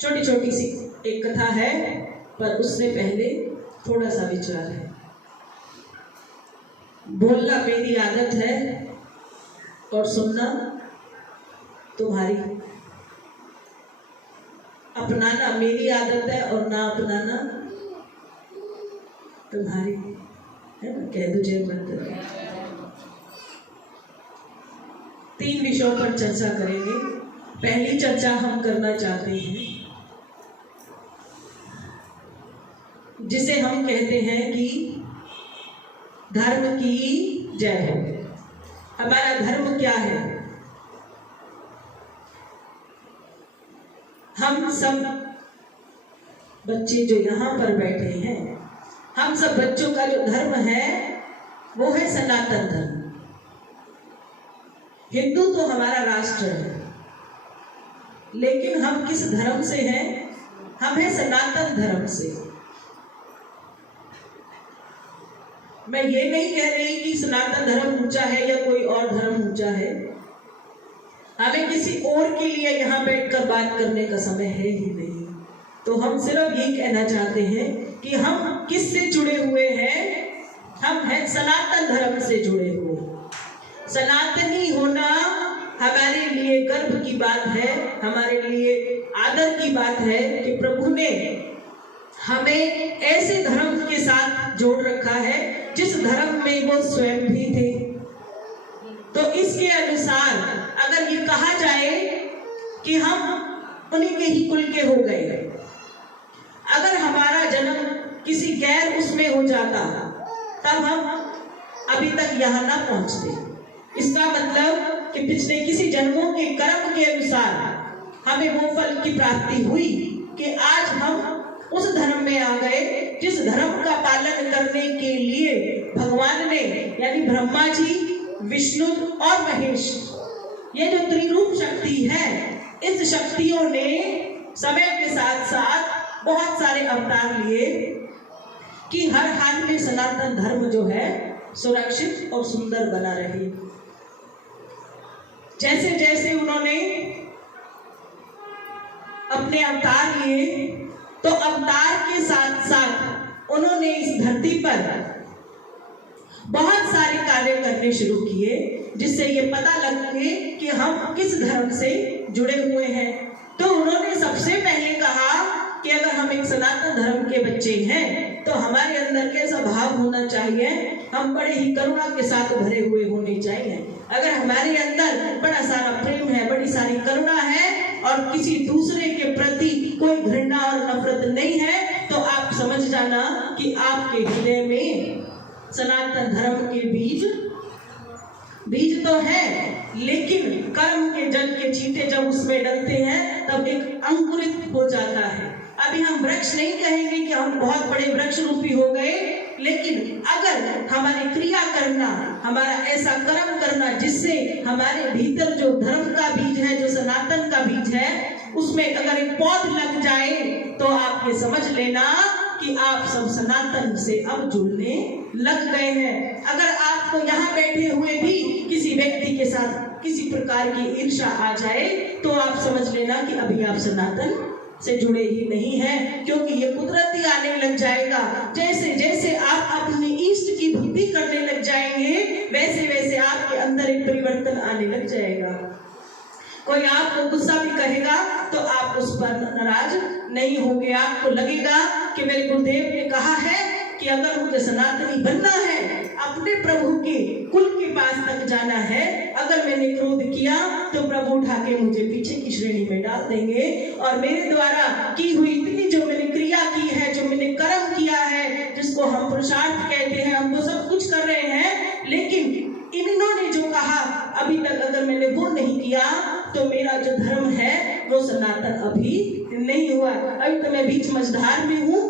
छोटी छोटी सी एक कथा है, पर उससे पहले थोड़ा सा विचार है। बोलना मेरी आदत है और सुनना तुम्हारी। अपनाना मेरी आदत है और ना अपनाना तुम्हारी, है ना? कह दो जय माता। 3 विषयों पर चर्चा करेंगे। पहली चर्चा हम करना चाहते हैं जिसे हम कहते हैं कि धर्म की जय हो। हमारा धर्म क्या है? हम सब बच्चे जो यहाँ पर बैठे हैं, हम सब बच्चों का जो धर्म है वो है सनातन धर्म। हिंदू तो हमारा राष्ट्र है, लेकिन हम किस धर्म से हैं? हम हैं सनातन धर्म से। मैं ये नहीं कह रही कि सनातन धर्म ऊंचा है या कोई और धर्म ऊंचा है। हमें किसी और के लिए यहाँ बैठकर बात करने का समय है ही नहीं। तो हम सिर्फ ये कहना चाहते हैं कि हम किससे जुड़े हुए हैं? हम हैं सनातन धर्म से जुड़े हुए। सनातनी होना हमारे लिए गर्व की बात है, हमारे लिए आदर की बात है कि प्रभु ने हमें ऐसे धर्म के साथ जोड़ रखा है जिस धर्म में वो स्वयं भी थे। तो इसके अनुसार अगर ये कहा जाए कि हम उन्हीं के ही कुल के हो गए, अगर हमारा जन्म किसी गैर उसमें हो जाता तब हम अभी तक यहाँ ना पहुँचते। इसका मतलब कि पिछले किसी जन्मों के कर्म के अनुसार हमें वो फल की प्राप्ति हुई कि आज हम उस धर्म में आ गए जिस धर्म का पालन करने के लिए भगवान ने, यानी ब्रह्मा जी, विष्णु और महेश, ये जो त्रिरूप शक्ति है, इस शक्तियों ने समय के साथ साथ बहुत सारे अवतार लिए कि हर हाल में सनातन धर्म जो है सुरक्षित और सुंदर बना रहे। जैसे जैसे उन्होंने अपने अवतार लिए, तो अवतार के साथ साथ उन्होंने इस धरती पर बहुत सारे कार्य करने शुरू किए जिससे ये पता लगे कि हम किस धर्म से जुड़े हुए हैं। तो उन्होंने सबसे पहले कहा कि अगर हम एक सनातन धर्म के बच्चे हैं तो हमारे अंदर कैसा भाव होना चाहिए? हम बड़े ही करुणा के साथ भरे हुए होने चाहिए। अगर हमारे अंदर बड़ा सारा प्रेम है, बड़ी सारी करुणा है और किसी दूसरे के प्रति कोई घृणा और नफरत नहीं है, तो आप समझ जाना कि आपके हृदय में सनातन धर्म के बीज तो है, लेकिन कर्म के जल के चींटे जब उसमें डलते हैं तब एक अंकुरित हो जाता है। अभी हम वृक्ष नहीं कहेंगे कि हम बहुत बड़े वृक्ष रूपी हो गए, लेकिन अगर हमारी क्रिया करना, हमारा ऐसा कर्म करना जिससे हमारे भीतर जो धर्म का बीज है, जो सनातन का बीज है, उसमें अगर एक पौध लग जाए तो आप ये समझ लेना कि आप सब सनातन से अब जुड़ने लग गए हैं। अगर आपको यहाँ बैठे हुए भी किसी व्यक्ति के साथ किसी प्रकार की ईर्ष्या आ जाए तो आप समझ लेना कि अभी आप सनातन से जुड़े ही नहीं हैं, क्योंकि ये कुदरती आने लग जाएगा। जैसे जैसे आप अपने इष्ट की भक्ति करने लग जाएंगे वैसे वैसे आपके अंदर एक परिवर्तन आने लग जाएगा। कोई आपको गुस्सा भी कहेगा तो आप उस पर नाराज नहीं होंगे। आपको लगेगा कि मेरे गुरुदेव ने कहा है कि अगर मुझे सनातनी बनना है, अपने प्रभु के कुल के पास तक जाना है, अगर मैंने क्रोध किया तो प्रभु उठा के मुझे पीछे की श्रेणी में डाल देंगे और मेरे द्वारा की हुई इतनी जो मैंने क्रिया की है, जो मैंने कर्म किया है, जिसको हम पुरुषार्थ कहते हैं, हम वो सब कुछ कर रहे हैं, लेकिन इन्होंने जो कहा अभी तक अगर मैंने वो नहीं किया तो मेरा जो धर्म है वो सनातन अभी नहीं हुआ। अभी तो मैं बीच मझधार में हूँ।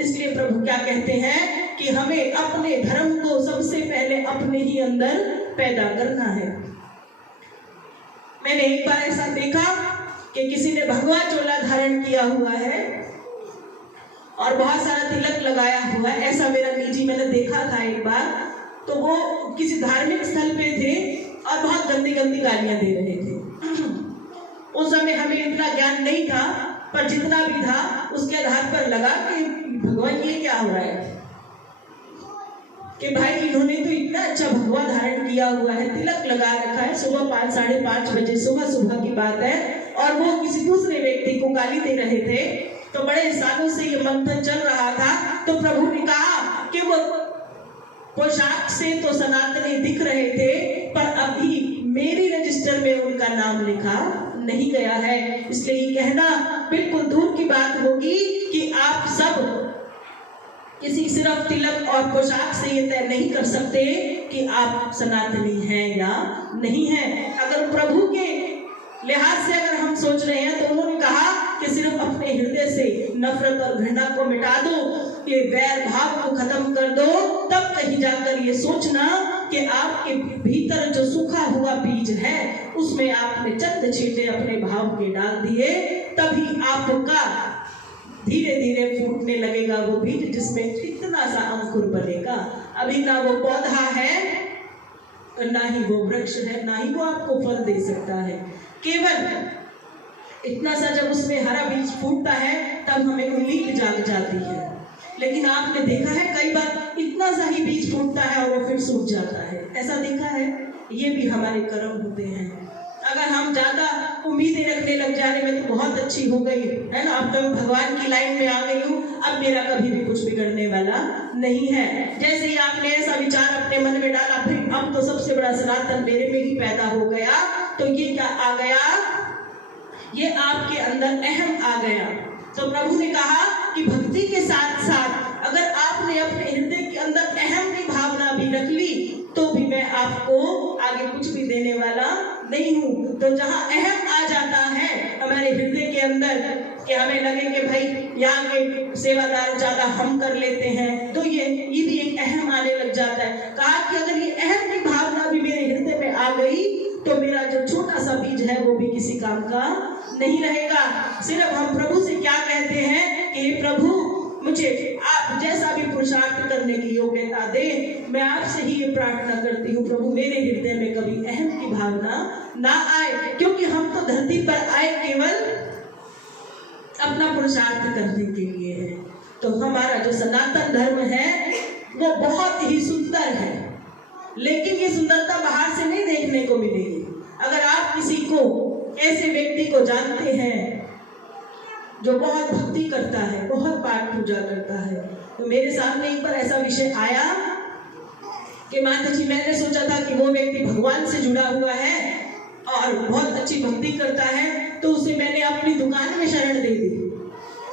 इसलिए प्रभु क्या कहते हैं कि हमें अपने धर्म को सबसे पहले अपने ही अंदर पैदा करना है। मैंने एक बार ऐसा देखा कि किसी ने भगवा चोला धारण किया हुआ है और बहुत सारा तिलक लगाया हुआ है। ऐसा मेरा निजी मैंने देखा था एक बार। तो वो किसी धार्मिक स्थल पे थे और बहुत गंदी गंदी गालियां दे रहे थे। उस समय हमें इतना ज्ञान नहीं था, पर जितना भी था उसके आधार पर लगा कि भगवान ये क्या हो रहा है कि भाई इन्होंने तो इतना अच्छा भगवा धारण किया हुआ है, तिलक लगा रखा है, सुबह 5 साढ़े 5 बजे सुबह की बात है, और वो किसी दूसरे व्यक्ति को गाली दे रहे थे। तो बड़े सालों से ये मंथन चल रहा था। तो प्रभु ने कहा कि वो पोशाक से तो सनातनी दिख रहे थे, पर अभी मेरी रजिस्टर में उनका नाम लिखा नहीं गया है। इसलिए ये कहना बिल्कुल दूर की बात होगी कि आप सब किसी सिर्फ तिलक और पोशाक से ये तय नहीं कर सकते कि आप सनातनी हैं या नहीं हैं। अगर प्रभु के लिहाज से अगर हम सोच रहे हैं तो उन्होंने कहा कि सिर्फ अपने हृदय से नफरत और घृणा को मिटा दो, ये वैर भाव को खत्म कर दो, तब कहीं जाकर ये सोचना कि आपके भीतर जो सूखा हुआ बीज है उसमें आपने चंद छींटे अपने भाव के डाल दिए, तभी आपका धीरे धीरे फूटने लगेगा वो बीज, जिसमें इतना सा अंकुर बनेगा। अभी ना वो पौधा है, ना ही वो वृक्ष है, ना ही वो आपको फल दे सकता है। केवल इतना सा जब उसमें हरा बीज फूटता है तब हमें उम्मीद जाग जाती है। लेकिन आपने देखा है कई बार इतना सा ही बीज फूटता है और वो फिर सूख जाता है, ऐसा देखा है। ये भी हमारे कर्म होते हैं। अगर हम ज्यादा उम्मीदें रखने लग जाने में तो बहुत अच्छी हो गई है ना, अब तो भगवान की लाइन में आ गई हूँ, अब मेरा कभी भी कुछ बिगड़ने वाला नहीं है। जैसे ही आपने ऐसा विचार अपने मन में डाला, फिर अब तो सबसे बड़ा सनातन मेरे में ही पैदा हो गया, तो ये क्या आ गया, ये आपके अंदर अहम आ गया। तो प्रभु ने कहा कि भक्ति के साथ साथ अगर आपने अपने हृदय के अंदर अहम की भावना भी रख ली तो भी मैं आपको आगे कुछ भी देने वाला नहीं हूँ। तो जहाँ अहम आ जाता है हमारे हृदय के अंदर कि हमें लगे कि भाई यहाँ के सेवादार ज्यादा हम कर लेते हैं, तो ये भी एक अहम आने लग जाता है। कहा कि अगर ये अहम की भावना भी मेरे हृदय में आ गई तो मेरा जो छोटा सा बीज है वो भी किसी काम का नहीं रहेगा। सिर्फ हम प्रभु से क्या कहते हैं कि प्रभु मुझे आप जैसा भी पुरुषार्थ करने की योग्यता दे। मैं आपसे ही ये प्रार्थना करती हूँ प्रभु, मेरे हृदय में कभी अहम की भावना ना आए, क्योंकि हम तो धरती पर आए केवल अपना पुरुषार्थ करने के लिए है। तो हमारा जो सनातन धर्म है वो बहुत ही सुंदर है, लेकिन ये सुंदरता बाहर से नहीं देखने को मिलेगी। अगर आप किसी को ऐसे व्यक्ति को जानते हैं जो बहुत भक्ति करता है, बहुत पाठ पूजा करता है, तो मेरे सामने एक बार ऐसा विषय आया कि माता जी मैंने सोचा था कि वो व्यक्ति भगवान से जुड़ा हुआ है और बहुत अच्छी भक्ति करता है, तो उसे मैंने अपनी दुकान में शरण दे दी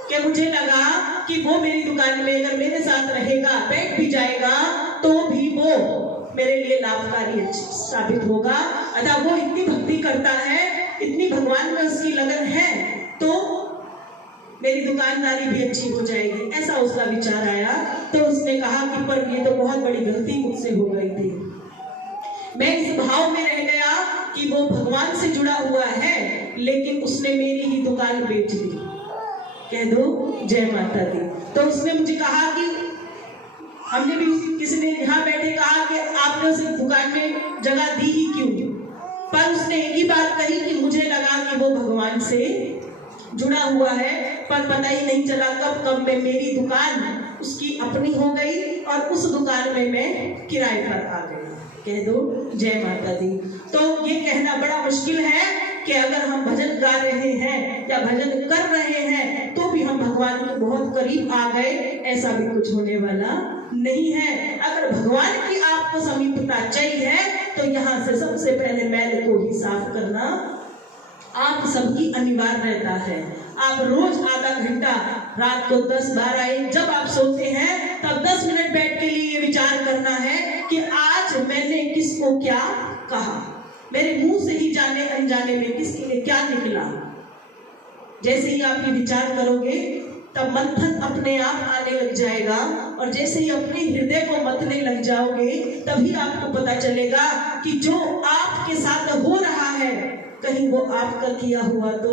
कि मुझे लगा कि वो मेरी दुकान में अगर मेरे साथ रहेगा, बैठ भी जाएगा, तो भी वो मेरे लिए लाभकारी साबित होगा। अतः वो इतनी भक्ति करता है, इतनी भगवान में उसकी लगन है, तो मेरी दुकानदारी भी अच्छी हो जाएगी, ऐसा उसका विचार आया। तो उसने कहा कि पर ये तो बहुत बड़ी गलती मुझसे हो गई थी। मैं इस भाव में रह गया कि वो भगवान से जुड़ा हुआ है, लेकिन उसने मेरी ही दुकान बेच दी। कह दो जय माता दी। तो उसने मुझे कहा कि हमने भी किसी ने यहाँ बैठे कहा कि आपने उसे दुकान में जगह दी ही क्यों, पर उसने एक ही बात कही कि मुझे लगा कि वो भगवान से जुड़ा हुआ है, पर पता ही नहीं चला कब में मेरी दुकान उसकी अपनी हो गई और उस दुकान में मैं किराए पर आ गई। कह दो जय माता दी। तो ये कहना बड़ा मुश्किल है कि अगर हम भजन गा रहे हैं या भजन कर रहे हैं तो भी हम भगवान के बहुत करीब आ गए, ऐसा भी कुछ होने वाला नहीं है। अगर भगवान की आपको समीपता चाहिए तो यहाँ से सबसे पहले मैल को ही साफ करना आप सबकी अनिवार्यता है। आप रोज आधा घंटा, रात को 10-12 जब आप सोते हैं तब 10 मिनट बैठ के लिए विचार करना है कि आज मैंने किसको क्या कहा, मेरे मुंह से ही जाने अनजाने में किसके लिए क्या निकला। जैसे ही आप ये विचार करोगे तब मंथन अपने आप आने लग जाएगा, और जैसे ही अपने हृदय को मतने लग जाओगे तभी आपको पता चलेगा कि जो आपके साथ हो रहा है कहीं वो आपका किया हुआ तो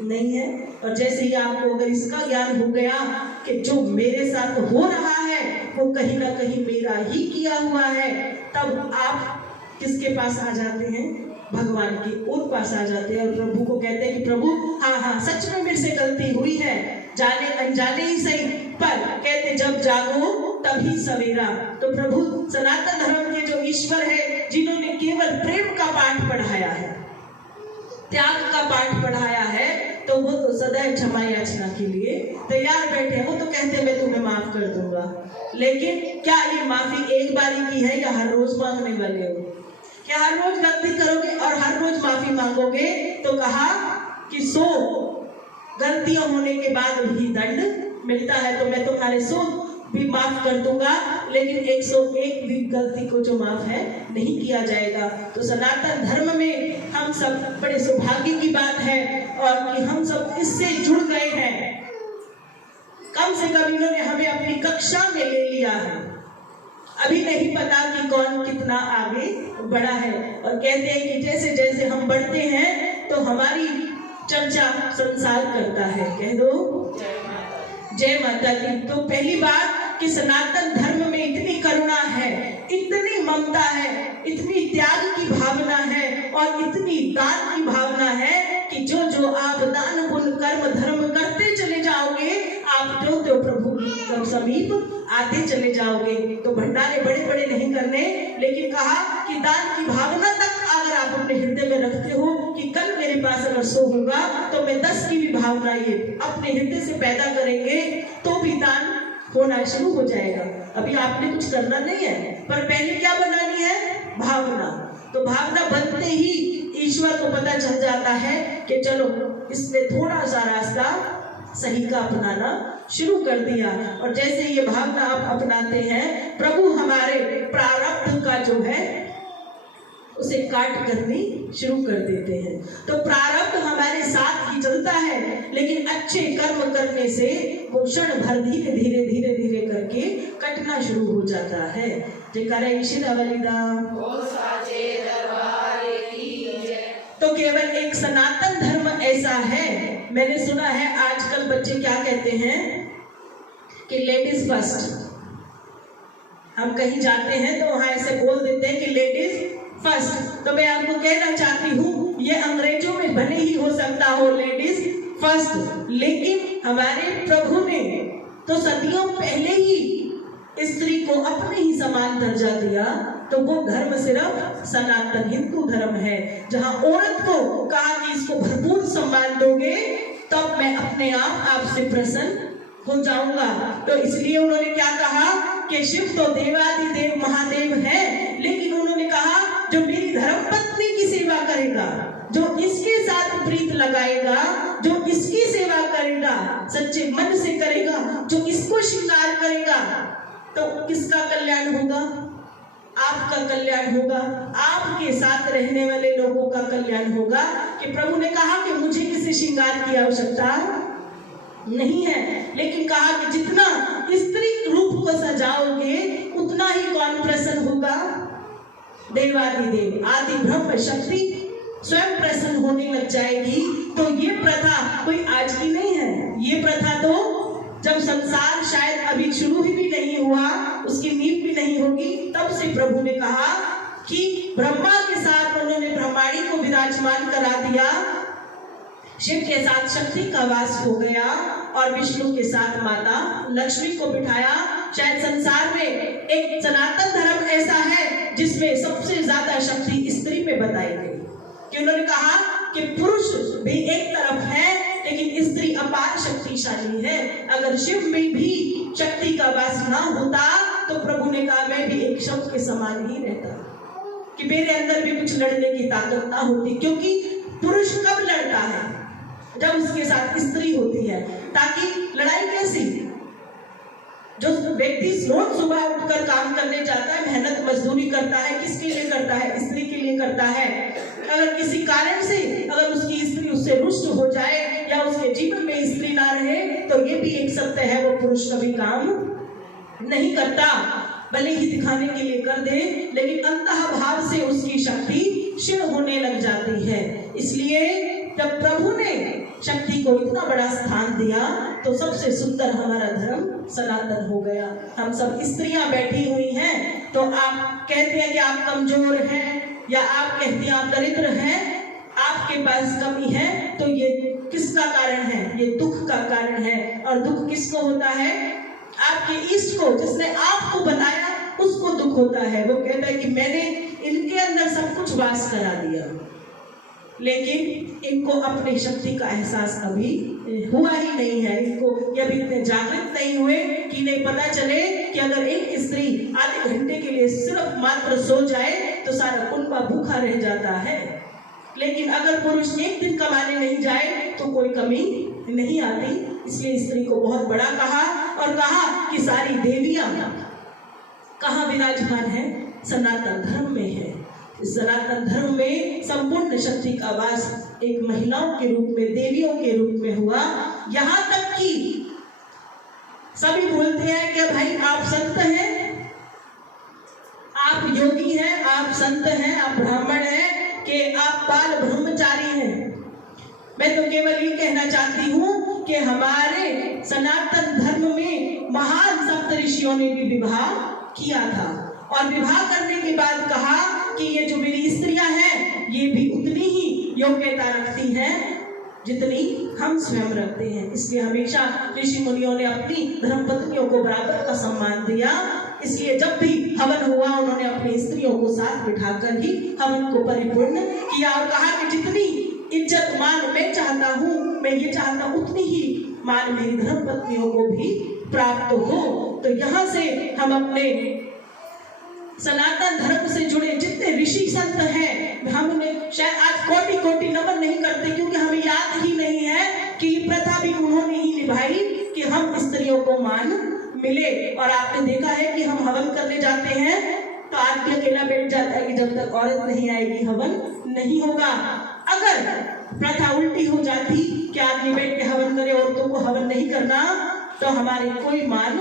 नहीं है। और जैसे ही आपको अगर इसका ज्ञान हो गया कि जो मेरे साथ हो रहा है वो कहीं ना कहीं मेरा ही किया हुआ है, तब आप किसके पास आ जाते हैं, भगवान के और पास आ जाते हैं और प्रभु को कहते हैं कि प्रभु हाँ सच में मेरे से गलती हुई है, जाने अनजाने ही सही, पर कहते जब जागो तभी सवेरा। तो प्रभु सनातन धर्म के जो ईश्वर है, जिन्होंने केवल प्रेम का पाठ पढ़ाया है, त्याग का पाठ पढ़ाया है, तो वो तो सदैव क्षमा याचना के लिए तैयार बैठे हैं। वो तो कहते हैं मैं तुम्हें माफ कर दूंगा, लेकिन क्या ये माफी एक बारी की है या हर रोज मांगने वाले हो? क्या हर रोज गलती करोगे और हर रोज माफी मांगोगे? तो कहा कि 100 गलतियां होने के बाद भी दंड मिलता है, तो मैं तुम्हारे 100 भी माफ कर दूंगा, लेकिन 101 भी गलती को जो माफ है नहीं किया जाएगा। तो सनातन धर्म में हम सब बड़े सौभाग्य की बात है और कि हम सब इससे जुड़ गए हैं। कम से कम इन्होंने हमें अपनी कक्षा में ले लिया है। अभी नहीं पता कि कौन कितना आगे बढ़ा है, और कहते हैं कि जैसे जैसे हम बढ़ते हैं तो हमारी चर्चा संसार करता है। कह दो जय माता दी। तो पहली बात कि सनातन धर्म में इतनी करुणा है, इतनी ममता है, इतनी त्याग की भावना है और इतनी दान की भावना है कि जो जो आप दान पुण्य कर्म धर्म करते चले जाओगे, आप जो प्रभु के समीप आते चले जाओगे। तो भंडारे बड़े बड़े नहीं करने, लेकिन कहा कि दान की भावना तक अगर आप अपने हृदय में रखते हो कि कल मेरे पास अगर 100 होगा तो मैं 10 की भी भावना ये अपने हृदय से पैदा करेंगे तो भी दान होना शुरू हो जाएगा। अभी आपने कुछ करना नहीं है, पर पहले क्या बनानी है? भावना। तो भावना बनते ही ईश्वर को पता चल जाता है कि चलो इसने थोड़ा सा रास्ता सही का अपनाना शुरू कर दिया, और जैसे ये भावना आप अपनाते हैं, प्रभु हमारे प्रारब्ध का जो है उसे काट करनी शुरू कर देते हैं। तो प्रारब्ध हमारे साथ ही चलता है, लेकिन अच्छे कर्म करने से वो क्षण भर धीरे धीरे धीरे धीरे करके कटना शुरू हो जाता है। जयकारा ईश्वर बलिदान। तो केवल एक सनातन धर्म ऐसा है। मैंने सुना है आजकल बच्चे क्या कहते हैं कि लेडीज फर्स्ट। हम कहीं जाते हैं तो वहां ऐसे बोल देते हैं कि लेडीज फर्स्ट। तो मैं आपको कहना चाहती हूँ, ये अंग्रेजों में भले ही हो सकता हो लेडीज फर्स्ट, लेकिन हमारे प्रभु ने तो सदियों पहले ही स्त्री को अपने ही समान दर्जा दिया। तो वो धर्म सिर्फ सनातन हिंदू धर्म है, जहां औरत को कहा कि इसको भरपूर सम्मान दोगे तब मैं अपने आप आपसे प्रसन्न हो जाऊंगा। तो इसलिए उन्होंने क्या कहा कि शिव तो देवादिदेव महादेव है, लेकिन उन्होंने कहा जो मेरी धर्म पत्नी की सेवा करेगा, जो इसके साथ प्रीत लगाएगा, जो इसकी सेवा करेगा, सच्चे मन से करेगा, जो इसको श्रृंगार करेगा, तो किसका कल्याण होगा? आपका कल्याण होगा, आपके साथ रहने वाले लोगों का कल्याण होगा। कि प्रभु ने कहा कि मुझे किसी श्रृंगार की आवश्यकता नहीं है, लेकिन कहा कि जितना स्त्री रूप को सजाओगे उतना ही कौन प्रसन्न होगा? देवादिदेव आदि ब्रह्म शक्ति स्वयं प्रसन्न होने लग जाएगी। तो ये प्रथा कोई आज की नहीं है, ये प्रथा तो जब संसार शायद अभी शुरू ही भी नहीं हुआ, उसकी नींव भी नहीं होगी, तब से प्रभु ने कहा कि ब्रह्मा के साथ उन्होंने ब्रह्माणी को विराजमान करा दिया, शिव के साथ शक्ति का वास हो गया और विष्णु के साथ माता लक्ष्मी को बिठाया। शायद संसार में एक सनातन धर्म ऐसा है जिसमें सबसे ज्यादा शक्ति स्त्री में बताई गई, कि उन्होंने कहा कि पुरुष भी एक तरफ है लेकिन स्त्री अपार शक्तिशाली है। अगर शिव में भी शक्ति का वास ना होता तो प्रभु ने कहा मैं भी एक शब्द के समान ही रहता, कि मेरे अंदर भी कुछ लड़ने की ताकत ना होती। क्योंकि पुरुष कब लड़ता है? जब उसके साथ स्त्री होती है। ताकि लड़ाई कैसी? जो व्यक्ति रोज सुबह उठकर काम करने जाता है, मेहनत मजदूरी करता है, किसके लिए करता है? स्त्री के लिए करता है। अगर किसी कारण से अगर उसकी स्त्री उससे रुष्ट हो जाए या उसके जीवन में स्त्री ना रहे, तो ये भी एक सत्य है, वो पुरुष कभी काम नहीं करता, भले ही दिखाने के लिए कर दे, लेकिन अंतः भाव से उसकी शक्ति क्षीण होने लग जाती है। इसलिए जब प्रभु ने शक्ति को इतना बड़ा स्थान दिया तो सबसे सुंदर हमारा धर्म सनातन हो गया। हम सब स्त्रियां बैठी हुई हैं तो आप कहते हैं कि आप कमजोर हैं या आप कहती हैं आप दरिद्र हैं, आपके पास कमी है, तो ये किसका कारण है? ये दुख का कारण है। और दुख किसको होता है? आपके इष्ट को, जिसने आपको बनाया उसको दुख होता है। वो कहता है कि मैंने इनके अंदर सब कुछ वास करा दिया, लेकिन इनको अपनी शक्ति का एहसास अभी हुआ ही नहीं है। इनको ये अभी इतने जागृत नहीं हुए कि इन्हें पता चले कि अगर एक स्त्री आधे घंटे के लिए सिर्फ मात्र सो जाए तो सारा कुनबा भूखा रह जाता है, लेकिन अगर पुरुष एक दिन कमाने नहीं जाए तो कोई कमी नहीं आती। इसलिए स्त्री को बहुत बड़ा कहा और कहा कि सारी देवियां कहाँ विराजमान है? सनातन धर्म में है। इस सनातन धर्म में संपूर्ण शक्ति का वास एक महिलाओं के रूप में, देवियों के रूप में हुआ। यहाँ तक कि सभी बोलते हैं कि भाई आप संत हैं, आप योगी हैं, आप संत हैं, आप ब्राह्मण हैं, कि आप बाल ब्रह्मचारी हैं। मैं तो केवल ये कहना चाहती हूँ कि हमारे सनातन धर्म में महान सप्त ऋषियों ने भी विवाह किया था, और विवाह करने के बाद कहा कि ये जो मेरी स्त्रियां हैं ये भी उतनी ही योग्यता रखती हैं जितनी हम स्वयं रखते हैं। इसलिए हमेशा ऋषि मुनियों ने अपनी धर्मपत्नियों को बराबर का सम्मान दिया। इसलिए जब भी हवन हुआ उन्होंने अपनी स्त्रियों को साथ बिठाकर ही हवन को परिपूर्ण किया और कहा कि जितनी इज्जत मान मैं चाहता हूँ, मैं ये चाहता हूँ उतनी ही मान मेरी धर्मपत्नियों को भी प्राप्त हो। तो यहाँ से हम अपने सनातन धर्म से जुड़े जितने ऋषि संत हैं, हम उन्हें शायद आज कोटि कोटि नमन नहीं करते, क्योंकि हमें याद ही नहीं है कि ये प्रथा भी उन्होंने ही निभाई कि हम स्त्रियों को मान मिले। और आपने देखा है कि हम हवन करने जाते हैं तो आदमी अकेला बैठ जाता है कि जब तक औरत नहीं आएगी हवन नहीं होगा। अगर प्रथा उल्टी हो जाती कि आदमी बैठ के हवन करे, औरतों को हवन नहीं करना, तो हमारे कोई मान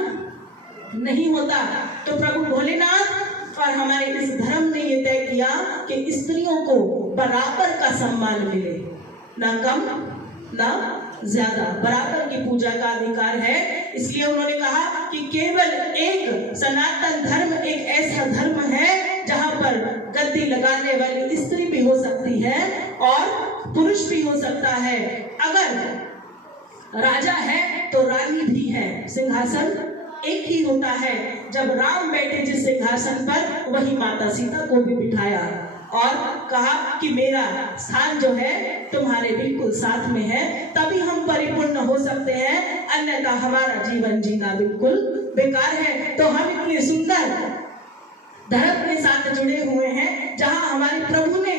नहीं होता। तो प्रभु भोलेनाथ और हमारे इस धर्म ने ये तय किया कि स्त्रियों को बराबर का सम्मान मिले, ना कम ना ज्यादा, बराबर की पूजा का अधिकार है। इसलिए उन्होंने कहा कि केवल एक सनातन धर्म एक ऐसा धर्म है जहां पर गद्दी लगाने वाली स्त्री भी हो सकती है और पुरुष भी हो सकता है। अगर राजा है तो रानी भी है, सिंहासन एक ही होता है। जब राम बैठे जिस सिंहासन पर, वही माता सीता को भी बिठाया और कहा कि मेरा स्थान जो है तुम्हारे बिल्कुल साथ में है, तभी हम परिपूर्ण हो सकते हैं, अन्यथा हमारा जीवन जीना बिल्कुल बेकार है। तो हम इतने सुंदर धर्म के साथ जुड़े हुए हैं, जहां हमारे प्रभु ने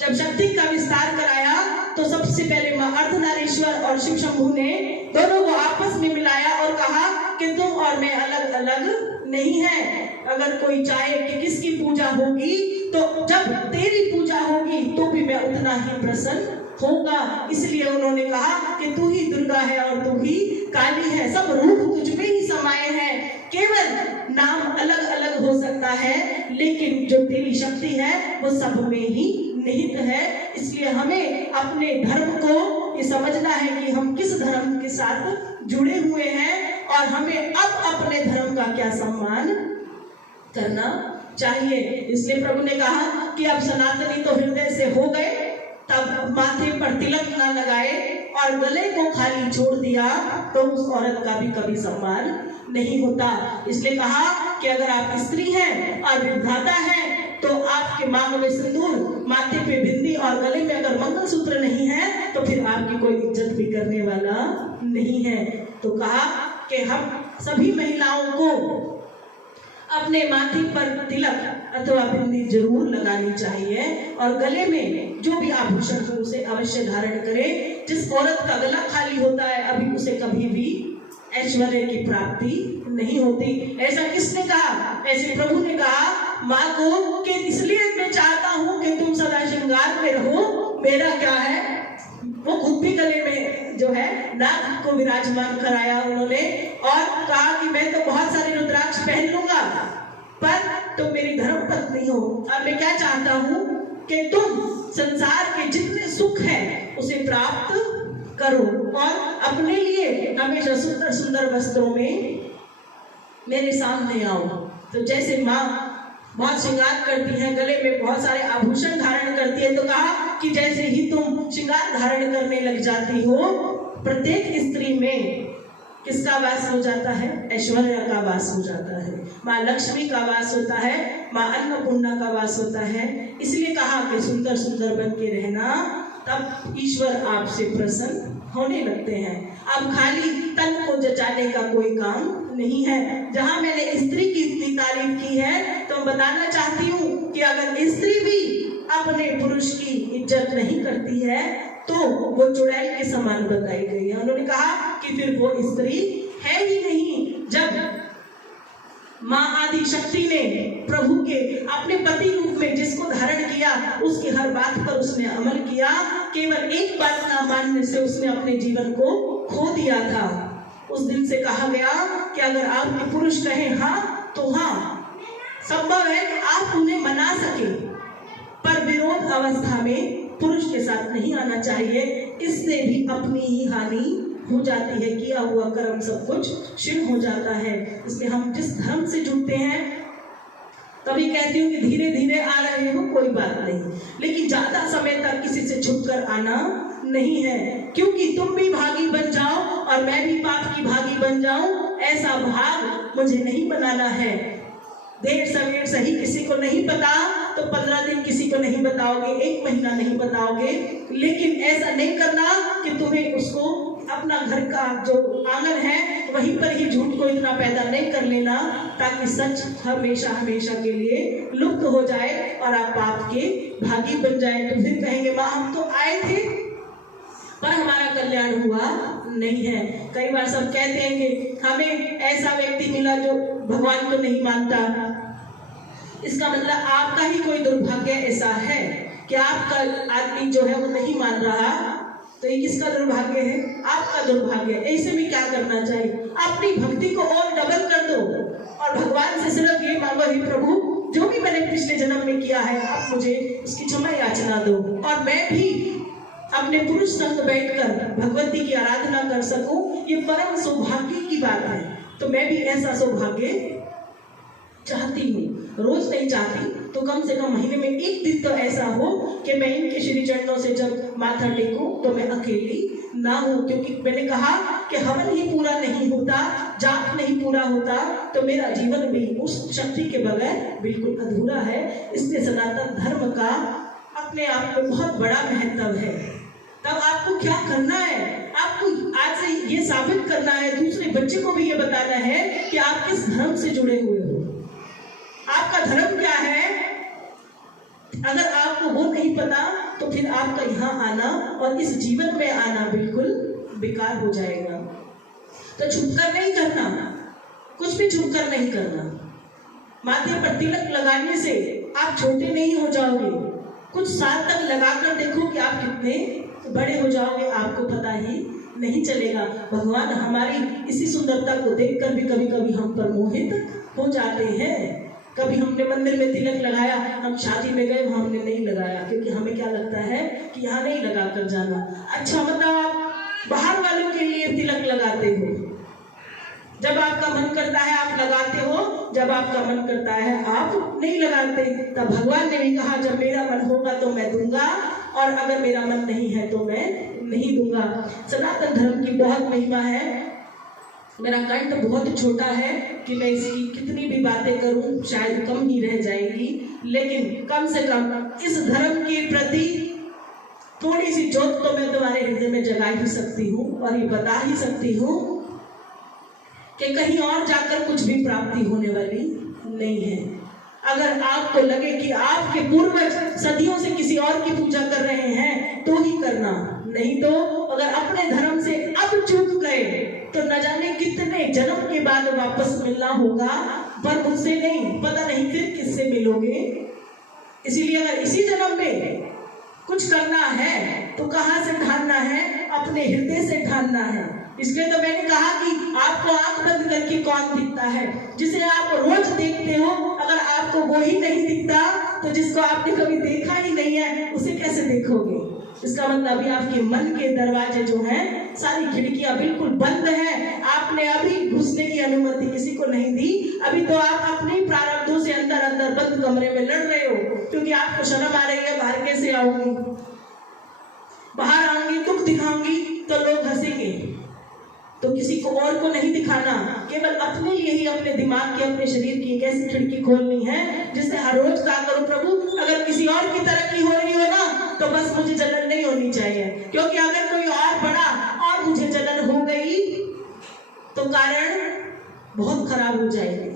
जब शक्ति का विस्तार कराया तो सबसे पहले मां अर्धनारीश्वर और शिव शंभू ने दोनों को आपस में मिलाया और कहा कि तुम और मैं अलग अलग नहीं है। अगर कोई चाहे कि किसकी पूजा होगी, तो जब तेरी पूजा होगी तो भी मैं उतना ही प्रसन्न होगा। इसलिए उन्होंने कहा कि तू ही दुर्गा है और तू ही काली है, सब रूप तुझ में ही समाये हैं, केवल नाम अलग अलग हो सकता है, लेकिन जो तेरी शक्ति है वो सब में ही निहित है। इसलिए हमें अपने धर्म को ये समझना है कि हम किस धर्म के साथ जुड़े हुए हैं और हमें अब अपने धर्म का क्या सम्मान करना चाहिए। इसलिए प्रभु ने कहा कि अब सनातनी तो हृदय से हो गए, तब माथे पर तिलक ना लगाए और गले को खाली छोड़ दिया तो उस औरत का भी कभी सम्मान नहीं होता। इसलिए कहा कि अगर आप स्त्री हैं और विधाता हैं तो आपके मांग में सिंदूर, माथे पे बिंदी और गले में अगर मंगलसूत्र नहीं है तो फिर आपकी कोई इज्जत भी करने वाला नहीं है। तो कहा कि हम सभी महिलाओं को अपने माथे पर तिलक अथवा बिंदी जरूर लगानी चाहिए और गले में जो भी आभूषण हो उसे अवश्य धारण करें। जिस औरत का गला खाली होता है अभी उसे कभी भी ऐश्वर्य की प्राप्ति नहीं होती। ऐसा किसने कहा? ऐसे प्रभु ने कहा माँ को कि इसलिए मैं चाहता हूँ कि तुम सदा श्रृंगार में रहो, मेरा क्या है। वो खुद भी गले में जो है नाग को विराजमान कराया उन्होंने और कहा कि मैं तो बहुत सारे रुद्राक्ष पहन लूंगा पर तुम मेरी धर्म पत्नी हो। अब मैं क्या चाहता हूँ कि तुम संसार के जितने सुख है उसे प्राप्त करो और अपने लिए हमेशा सुंदर सुंदर वस्त्रों में मेरे सामने आओ। तो जैसे माँ बहुत श्रृंगार करती हैं, गले में बहुत सारे आभूषण धारण करती है, तो कहा कि जैसे ही तुम श्रृंगार धारण करने लग जाती हो, प्रत्येक स्त्री में किसका वास हो जाता है? ऐश्वर्य का वास हो जाता है, माँ लक्ष्मी का वास होता है, माँ अन्नपूर्णा का वास होता है। इसलिए कहा कि सुंदर सुंदर बन के रहना, तब ईश्वर आपसे प्रसन्न होने लगते हैं। अब खाली तन को जचाने का कोई काम नहीं है। जहां मैंने स्त्री की इतनी तारीफ की है, तो बताना चाहती हूँ कि अगर स्त्री भी अपने पुरुष की इज्जत नहीं करती है तो वो चुड़ैल के समान बताई गई है। उन्होंने कहा कि फिर वो स्त्री है ही नहीं। जब माँ आदि शक्ति ने प्रभु के अपने पति रूप में जिसको धारण किया, उसकी हर बात पर उसने अमल किया, केवल एक बात ना मानने से उसने अपने जीवन को खो दिया था। उस दिन से कहा गया कि अगर आपके पुरुष कहें हाँ तो हाँ, संभव है कि आप उन्हें मना सके, पर विरोध अवस्था में पुरुष के साथ नहीं आना चाहिए। इससे भी अपनी ही हानि हो जाती है, किया हुआ कर्म सब कुछ क्षीण हो जाता है। इसलिए हम जिस धर्म से जुड़ते हैं, तभी कहती हूँ कि धीरे धीरे आ रहे हो कोई बात नहीं, लेकिन ज्यादा समय तक किसी से छुपकर आना नहीं है, क्योंकि तुम भी भागी बन जाओ और मैं भी पाप की भागी बन जाऊं, ऐसा भाग मुझे नहीं बनाना है। देर सवेर सही, किसी को नहीं पता तो 15 दिन किसी को नहीं बताओगे, 1 महीना नहीं बताओगे, लेकिन ऐसा नहीं करना कि तुम्हें उसको अपना घर का जो आंगन है वहीं पर ही झूठ को इतना पैदा नहीं कर लेना, ताकि सच हमेशा हमेशा के लिए लुप्त हो जाए और आप पाप के भागी बन जाए। तो फिर कहेंगे माँ हम तो आए थे पर हमारा कल्याण हुआ नहीं है। कई बार सब कहते हैं कि हमें ऐसा व्यक्ति मिला जो भगवान को नहीं मानता। इसका मतलब आपका ही कोई दुर्भाग्य ऐसा है कि आपका आदमी जो है वो नहीं मान रहा, तो ये किसका दुर्भाग्य है? आपका दुर्भाग्य। ऐसे में क्या करना चाहिए? अपनी भक्ति को और डबल कर दो और भगवान से सिर्फ ये मांगो, हे प्रभु जो भी मैंने पिछले जन्म में किया है आप मुझे उसकी क्षमा याचना दो, और मैं भी अपने पुरुष संग बैठकर भगवती की आराधना कर सकूं। ये परम सौभाग्य की बात है। तो मैं भी ऐसा सौभाग्य चाहती हूँ, रोज नहीं चाहती तो कम से कम महीने में 1 दिन तो ऐसा हो कि मैं इनके श्री चरणों से जब माथा टेकूं तो मैं अकेली ना हूँ। क्योंकि मैंने कहा कि हवन ही पूरा नहीं होता, जाप नहीं पूरा होता, तो मेरा जीवन भी उस शक्ति के बगैर बिल्कुल अधूरा है। इसलिए सनातन धर्म का अपने आप में बहुत बड़ा महत्व है। तब आपको क्या करना है? आपको आज से ये साबित करना है, दूसरे बच्चे को भी ये बताना है कि आप किस धर्म से जुड़े हुए हो, आपका धर्म क्या है। अगर आपको वो नहीं पता तो फिर आपका यहाँ आना और इस जीवन में आना बिल्कुल बेकार हो जाएगा। तो छुपकर नहीं करना, कुछ भी छुपकर नहीं करना। माथे पर तिलक लगाने से आप छोटे नहीं हो जाओगे, कुछ साल तक लगाकर देखो कि आप कितने बड़े हो जाओगे, आपको पता ही नहीं चलेगा। भगवान हमारी इसी सुंदरता को देखकर भी कभी कभी हम पर मोहित हो जाते हैं। कभी हमने मंदिर में तिलक लगाया, हम शादी में गए वहां हमने नहीं लगाया, क्योंकि हमें क्या लगता है कि यहाँ नहीं लगा कर जाना। अच्छा, मतलब आप बाहर वालों के लिए तिलक लगाते हो, जब आपका मन करता है आप लगाते हो, जब आपका मन करता है आप नहीं लगाते। तब भगवान ने भी कहा जब मेरा मन होगा तो मैं दूंगा, और अगर मेरा मन नहीं है तो मैं नहीं दूंगा। सनातन धर्म की बहुत महिमा है। मेरा कंठ बहुत छोटा है कि मैं इसकी कितनी भी बातें करूं शायद कम ही रह जाएगी, लेकिन कम से कम इस धर्म के प्रति थोड़ी सी जोत तो मैं तुम्हारे हृदय में जगा ही सकती हूँ और ये बता ही सकती हूँ कि कहीं और जाकर कुछ भी प्राप्ति होने वाली नहीं है। अगर आपको लगे कि आपके पूर्वज सदियों से किसी और की पूजा कर रहे हैं तो ही करना, नहीं तो अगर अपने धर्म से अब चूक गए तो न जाने कितने जन्म के बाद वापस मिलना होगा, पर मुझसे नहीं, पता नहीं फिर किससे मिलोगे। इसीलिए अगर इसी जन्म में कुछ करना है तो कहाँ से ठानना है? अपने हृदय से ठानना है। इसलिए तो मैंने कहा कि आपको आंख बंद करके कौन दिखता है? जिसे आप रोज देखते हो, अगर आपको वो ही नहीं दिखता तो जिसको आपने कभी देखा ही नहीं है उसे कैसे देखोगे? इसका मतलब अभी आपके मन के दरवाजे जो हैं, सारी खिड़कियां बिल्कुल बंद हैं। आपने अभी घुसने की अनुमति किसी को नहीं दी। अभी तो आप अपने प्रारब्धों से अंदर अंदर बंद कमरे में लड़ रहे हो, क्योंकि आपको शर्म आ रही है बाहर कैसे आऊंगी, बाहर आऊंगी दुख दिखाऊंगी तो लोग हंसेंगे। तो किसी को और को नहीं दिखाना, केवल अपने लिए ही, अपने दिमाग की, अपने शरीर की एक ऐसी खिड़की खोलनी है जिससे हर रोज कहा करो, प्रभु अगर किसी और की तरक्की हो रही हो ना तो बस मुझे जलन नहीं होनी चाहिए, क्योंकि अगर कोई और बढ़ा और मुझे जलन हो गई तो कारण बहुत खराब हो जाएगी।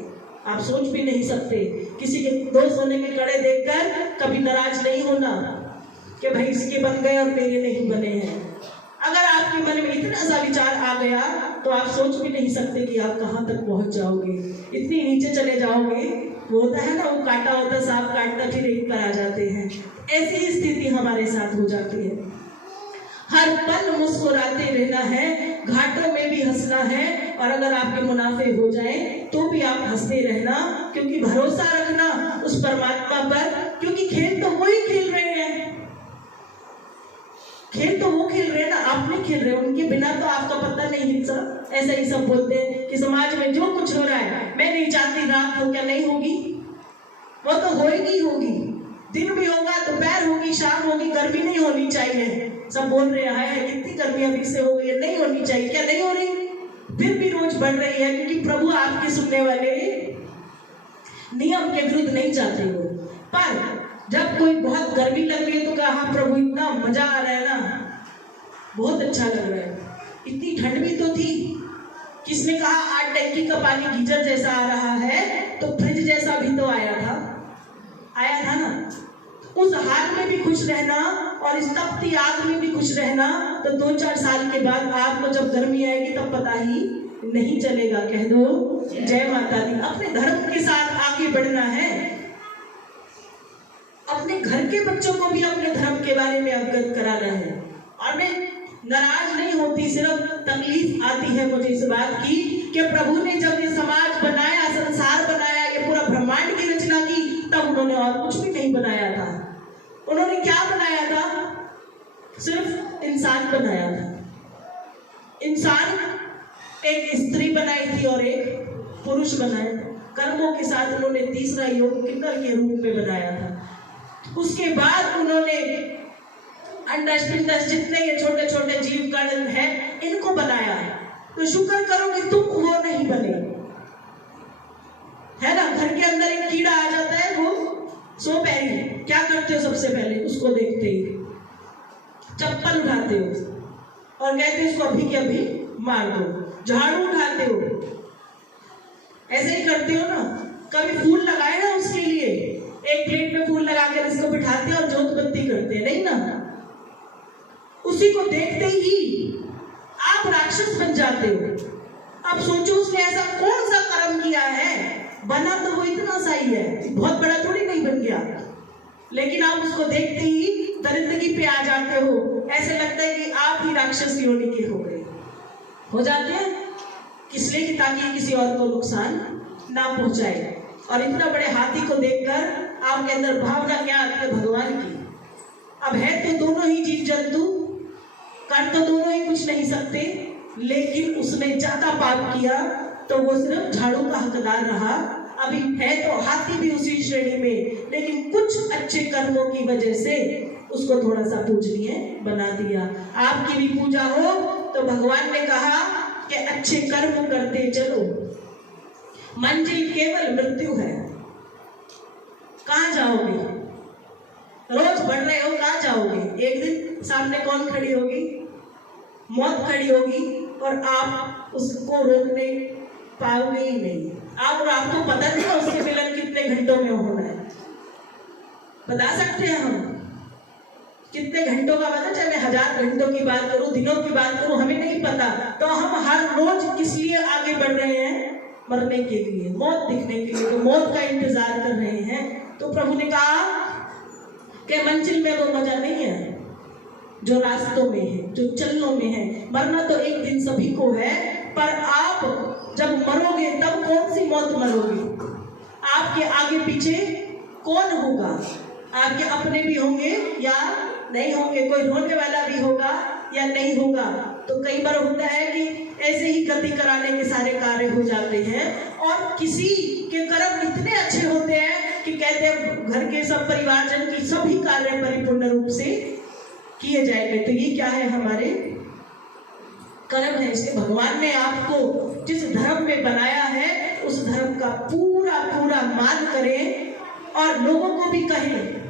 आप सोच भी नहीं सकते। किसी के दोस्त होने के कड़े देखकर कभी नाराज नहीं होना कि भाई इसके बन गए और मेरे नहीं बने हैं। अगर आपके मन में इतना सा विचार आ गया तो आप सोच भी नहीं सकते कि आप कहाँ तक पहुंच जाओगे, इतनी नीचे चले जाओगे। वो होता है ना, वो काटा होता सांप काटता फिर एक पर आ जाते हैं। ऐसी ही स्थिति हमारे साथ हो जाती है। हर पल मुस्कुराते रहना है, घाटों में भी हंसना है, और अगर आपके मुनाफे हो जाए तो भी आप हंसते रहना, क्योंकि भरोसा रखना उस परमात्मा पर, क्योंकि खेल तो वही खेल रहे हैं। खेल तो वो खेल रहे हैं ना, आप नहीं खेल रहे। उनके बिना तो आपका पता नहीं हिलता। ऐसा ही सब बोलते हैं कि समाज में जो कुछ हो रहा है, मैं नहीं चाहती रात हो, क्या नहीं होगी? वो तो होगी होगी, दिन भी होगा, दोपहर होगी, शाम होगी, गर्मी नहीं होनी चाहिए। सब बोल रहे हैं कितनी गर्मी अभी से हो गई है, नहीं होनी चाहिए, क्या नहीं हो रही? फिर भी रोज बढ़ रही है, क्योंकि प्रभु आपके सुनने वाले नियम के विरुद्ध नहीं जाते हो। पर जब कोई बहुत गर्मी लग रही है तो कहा हाँ प्रभु इतना मजा आ रहा है ना, बहुत अच्छा लग रहा है। इतनी ठंड भी तो थी। किसने कहा आज टंकी का पानी गीजर जैसा आ रहा है, तो फ्रिज जैसा भी तो आया था ना। उस हाल में भी खुश रहना और इस तपती आग में भी खुश रहना, तो 2-4 साल के बाद आपको जब गर्मी आएगी तब पता ही नहीं चलेगा। कह दो जय माता दी। अपने धर्म के साथ आगे बढ़ना है। अपने घर के बच्चों को भी अपने धर्म के बारे में अवगत कराना है। और मैं नाराज नहीं होती, सिर्फ तकलीफ आती है मुझे इस बात की कि प्रभु ने जब ये समाज बनाया, संसार बनाया, ये पूरा ब्रह्मांड की रचना की, तब उन्होंने और कुछ भी नहीं बनाया था। उन्होंने क्या बनाया था? सिर्फ इंसान बनाया था। इंसान, एक स्त्री बनाई थी और एक पुरुष बनाया था। कर्मों के साथ उन्होंने तीसरा योग किन्नर के रूप में बनाया था। उसके बाद उन्होंने अंडस पिंडस जितने ये छोटे छोटे जीव कण हैं, इनको बनाया। तो शुक्र करो कि तुम वो नहीं बने, है ना। घर के अंदर एक कीड़ा आ जाता है, वो 100 पैरी, क्या करते हो? सबसे पहले उसको देखते ही चप्पल उठाते हो और कहते हो इसको अभी के अभी मार दो। झाड़ू उठाते हो, ऐसे ही करते हो ना। कभी फूल लगाए ना, उसके लिए एक प्लेट में फूल लगाकर इसको बिठाते हैं और जोत बत्ती करते हैं, नहीं ना। उसी को देखते ही आप राक्षस बन जाते हो। अब सोचो उसने ऐसा कौन सा कर्म किया है, बना तो वो इतना सा ही है, बहुत बड़ा थोड़ी नहीं बन गया, लेकिन आप उसको देखते ही दरिद्रगी पे आ जाते हो। ऐसे लगता है कि आप ही राक्षस योनि के हो गए, हो जाते हैं। किस लिए? कि ताकि किसी और को नुकसान ना पहुंचाए। और इतना बड़े हाथी को देखकर आपके अंदर भावना क्या आती है? भगवान की। अब है तो दोनों ही जीव जंतु, कर तो दोनों ही कुछ नहीं सकते, लेकिन उसने ज्यादा पाप किया तो वो सिर्फ झाड़ू का हकदार रहा। अभी है तो हाथी भी उसी श्रेणी में, लेकिन कुछ अच्छे कर्मों की वजह से उसको थोड़ा सा पूजनीय बना दिया। आपकी भी पूजा हो तो भगवान ने कहा कि अच्छे कर्म करते चलो, मंजिल केवल मृत्यु है। कहाँ जाओगे? रोज बढ़ रहे हो, कहाँ जाओगे? एक दिन सामने कौन खड़ी होगी? मौत खड़ी होगी, और आप उसको रोकने पाओगे ही नहीं। और आपको पता नहीं उसके मिलन कितने घंटों में होना है। बता सकते हैं हम कितने घंटों का? पता, चाहे मैं 1000 घंटों की बात करूं, दिनों की बात करूं, हमें नहीं पता। तो हम हर रोज किस लिए आगे बढ़ रहे हैं? मरने के लिए, मौत दिखने के लिए, तो मौत का इंतजार कर रहे हैं। तो प्रभु ने कहा कि मंजिल में वो मजा नहीं है जो रास्तों में है, जो चलनों में है। मरना तो एक दिन सभी को है, पर आप जब मरोगे तब कौन सी मौत मरोगे? आपके आगे पीछे कौन होगा? आपके अपने भी होंगे या नहीं होंगे, कोई रोने वाला भी होगा या नहीं होगा। तो कई बार होता है कि ऐसे ही गति कराने के सारे कार्य हो जाते हैं, और किसी के कर्म इतने अच्छे होते हैं कि कहते हैं घर के सब परिवारजन की सभी कार्य परिपूर्ण रूप से किए जाएंगे। तो ये क्या है, हमारे कर्म है। इसे भगवान ने आपको जिस धर्म में बनाया है उस धर्म का पूरा पूरा मान करें, और लोगों को भी कहें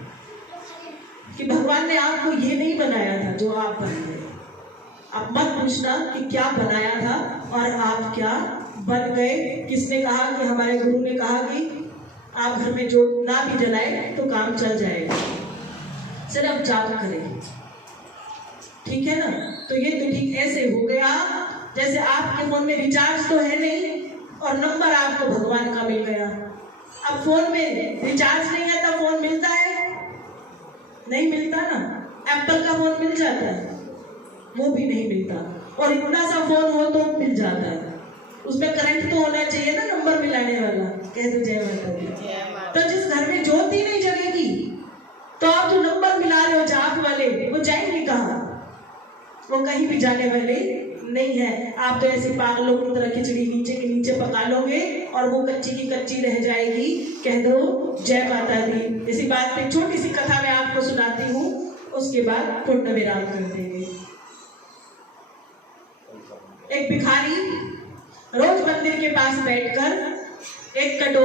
कि भगवान ने आपको ये नहीं बनाया था जो आप बन गए। आप मत पूछना कि क्या बनाया था और आप क्या बन गए। किसने कहा कि हमारे गुरु ने कहा कि आप घर में जो ना भी जलाए तो काम चल जाएगा, सिर्फ जाप करें, ठीक है ना। तो ये तो ठीक ऐसे हो गया जैसे आपके फोन में रिचार्ज तो है नहीं और नंबर आपको भगवान का मिल गया। अब फोन में रिचार्ज नहीं है तो फोन मिलता है? नहीं मिलता ना। एप्पल का फोन मिल जाता है? वो भी नहीं मिलता। और इतना सा फोन हो तो मिल जाता है, उसमें करंट तो होना चाहिए ना, नंबर मिलाने वाला। कह दो जय माता दी। तो जिस घर में ज्योति नहीं जगेगी तो आप जो नंबर मिला रहे हो जाप वाले, वो जाएंगे कहाँ? वो कहीं भी जाने वाले नहीं है। आप तो ऐसे पागलों की तरह खिचड़ी नीचे के नीचे पका लोगे और वो कच्ची की कच्ची रह जाएगी। कह दो जय माता दी। इसी बात पे छोटी सी कथा मैं आपको सुनाती हूँ, उसके बाद पूर्ण विराम कर देंगे। एक भिखारी रोज मंदिर के पास बैठकर एक कटोरा